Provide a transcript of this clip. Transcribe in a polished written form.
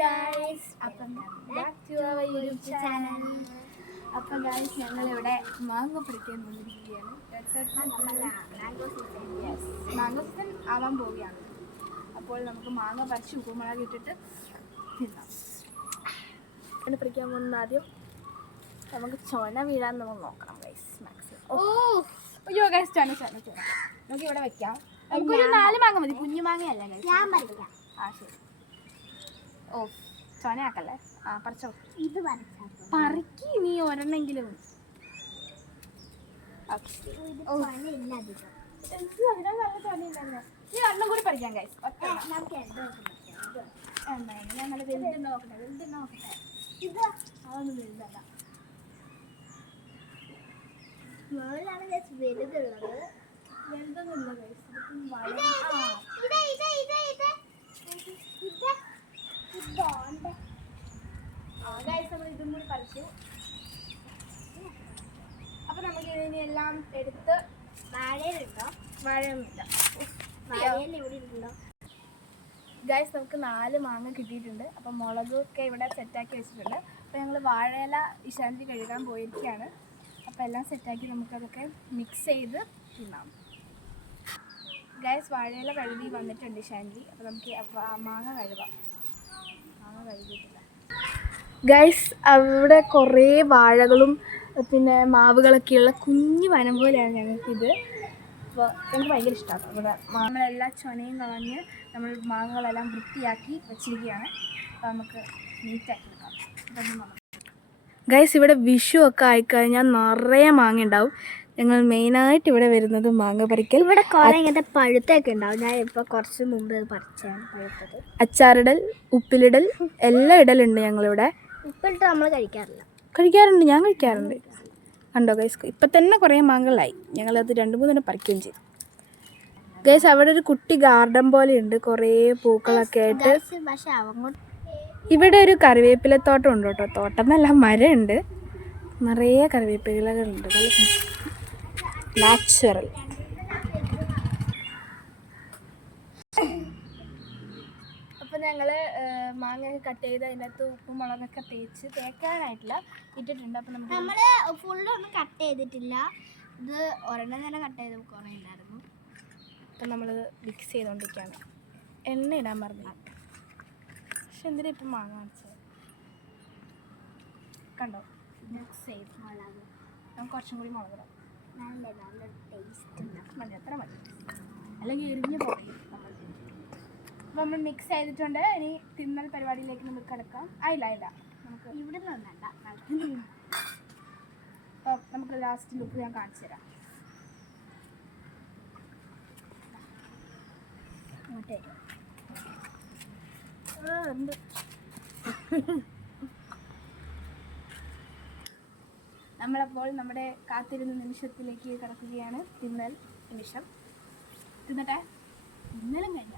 guys, welcome back to our YouTube channel. അപ്പോൾ guys ഞങ്ങളിവിടെ മാങ്ങ പറിക്കാൻ വന്നിരിക്കുകയാണ്. മാങ്ങോ സീസൺ ആവാൻ പോവുകയാണ്. അപ്പോൾ നമുക്ക് മാങ്ങ പറിച്ച് ഉപ്പുമുളക് ഇട്ടിട്ട് തിന്നാം. അങ്ങനെ പറിക്കാൻ പോകുന്ന ആദ്യം നമുക്ക് ചൊന വീഴാൻ നമ്മൾ നോക്കണം ഗൈസ് മാക്സിമം. അയ്യോ ഗൈസ് ചൊന നമുക്ക് ഇവിടെ വെക്കാം. നമുക്കൊരു 4 മാങ്ങ മതി, കുഞ്ഞു മാങ്ങയല്ല ഗൈസ്. ഞാൻ പറിക്കാം. ആ ശരി. ഓ ചൊനയാക്കല്ലേ. ആ പറിച്ചോ. ഇത് പറിക്കി നീ ഒരെണ്ണെങ്കിലും. നീ ഒരെണ്ണം കൂടി പറിക്കാം ഗൈസ്. ഞാൻ നല്ല വലുത് നോക്കട്ടെ. അതൊന്നും വലുതല്ല. വലുതൊന്നുമില്ല ഗൈസ്. നമ്മൾ ഇതും കൂടി പറിച്ചു. അപ്പൊ നമുക്ക് ഇതിനെല്ലാം എടുത്ത് വാഴയൊന്നുമില്ല ഗൈസ്. നമുക്ക് 4 മാങ്ങ കിട്ടിയിട്ടുണ്ട്. അപ്പം മുളകൊക്കെ ഇവിടെ സെറ്റാക്കി വെച്ചിട്ടുണ്ട്. അപ്പോൾ ഞങ്ങൾ വാഴയില ഇശാന്തി കഴുകാൻ പോയിരിക്കുകയാണ്. അപ്പോൾ എല്ലാം സെറ്റാക്കി നമുക്കതൊക്കെ മിക്സ് ചെയ്ത് തിന്നാം. ഗൈസ് വാഴയില കഴുകി വന്നിട്ടുണ്ട് ഇശാന്തി. അപ്പോൾ നമുക്ക് മാങ്ങ കഴുകാം. മാങ്ങ കഴുകിയിട്ടില്ല ഗൈസ്. അവിടെ കുറേ വാഴകളും പിന്നെ മാവുകളൊക്കെയുള്ള കുഞ്ഞു വനം പോലെയാണ് ഞങ്ങൾക്കിത്. അപ്പോൾ എനിക്ക് ഭയങ്കര ഇഷ്ടമാണ്. അവിടെ നമ്മളെല്ലാം ചൊനയും കളഞ്ഞ് നമ്മൾ മാങ്ങകളെല്ലാം വൃത്തിയാക്കി വെച്ചിരിക്കുകയാണ്. അപ്പോൾ നമുക്ക് നീറ്റാക്കി എടുക്കാം. ഗൈസ് ഇവിടെ വിഷു ഒക്കെ ആയിക്കഴിഞ്ഞാൽ നിറയെ മാങ്ങ ഉണ്ടാവും. ഞങ്ങൾ മെയിനായിട്ട് ഇവിടെ വരുന്നത് മാങ്ങ പറിക്കൽ. ഇവിടെ കുറേ ഇങ്ങനത്തെ പഴുത്തൊക്കെ ഉണ്ടാവും. ഞാൻ ഇപ്പോൾ കുറച്ച് മുമ്പ് പറിച്ചാണ് പഴുത്തത്. അച്ചാറിടൽ, ഉപ്പിലിടൽ എല്ലാം ഇടലുണ്ട് ഞങ്ങളിവിടെ. ഉപ്പിലിട്ട് നമ്മൾ കഴിക്കാറുണ്ട്. ഞാൻ കഴിക്കാറുണ്ട്. കണ്ടോ ഗൈസ്, ഇപ്പം തന്നെ കുറേ മാങ്ങകളായി. ഞങ്ങളത് 2-3 പറിക്കുകയും ചെയ്തു. ഗൈസ് അവിടെ ഒരു കുട്ടി ഗാർഡൻ പോലെ ഉണ്ട്, കുറേ പൂക്കളൊക്കെ ആയിട്ട്. ഇവിടെ ഒരു കറിവേപ്പിലത്തോട്ടം ഉണ്ട് കേട്ടോ. തോട്ടം എന്നല്ല, മരമുണ്ട്. നിറയെ കറിവേപ്പിലകളുണ്ട്. നാച്ചുറൽ. അപ്പോൾ ഞങ്ങൾ മാങ്ങയൊക്കെ കട്ട് ചെയ്ത് അതിനകത്ത് ഉപ്പും മുളകൊക്കെ തേക്കാനായിട്ടില്ല ഇട്ടിട്ടുണ്ട്. അപ്പോൾ നമ്മൾ ഫുള്ളൊന്നും കട്ട് ചെയ്തിട്ടില്ല. ഇത് ഒരെണ്ണം തന്നെ കട്ട് ചെയ്ത് കുറേ ഉണ്ടായിരുന്നു. അപ്പം നമ്മളിത് മിക്സ് ചെയ്തുകൊണ്ടിരിക്കുകയാണ്. എണ്ണ ഇടാൻ പറഞ്ഞില്ല. പക്ഷെ എന്തിനാ ഇപ്പം മാങ്ങ കാണിച്ചത് കണ്ടോ. മിക്സ് ചെയ്ത് മുളക് നമുക്ക് കുറച്ചും കൂടി മുളക് ഇടാം. നല്ല ടേസ്റ്റ് മതി, അത്ര മതി, അല്ലെങ്കിൽ എരിഞ്ഞ് പോയി. അപ്പോൾ നമ്മൾ മിക്സ് ചെയ്തിട്ടുണ്ട്. ഇനി തിന്നൽ പരിപാടിയിലേക്ക് നമുക്ക് കിടക്കാം. ഇല്ല നമുക്ക് ഇവിടെ നിന്നല്ല. അപ്പോൾ നമുക്ക് ലാസ്റ്റ് ലുക്ക് ഞാൻ കാണിച്ചു തരാം. ഉണ്ട്. നമ്മളപ്പോൾ നമ്മുടെ കാത്തിരുന്ന നിമിഷത്തിലേക്ക് കിടക്കുകയാണ്. തിന്നൽ നിമിഷം. തിന്നട്ടെ. ഇന്നലും കഴിഞ്ഞ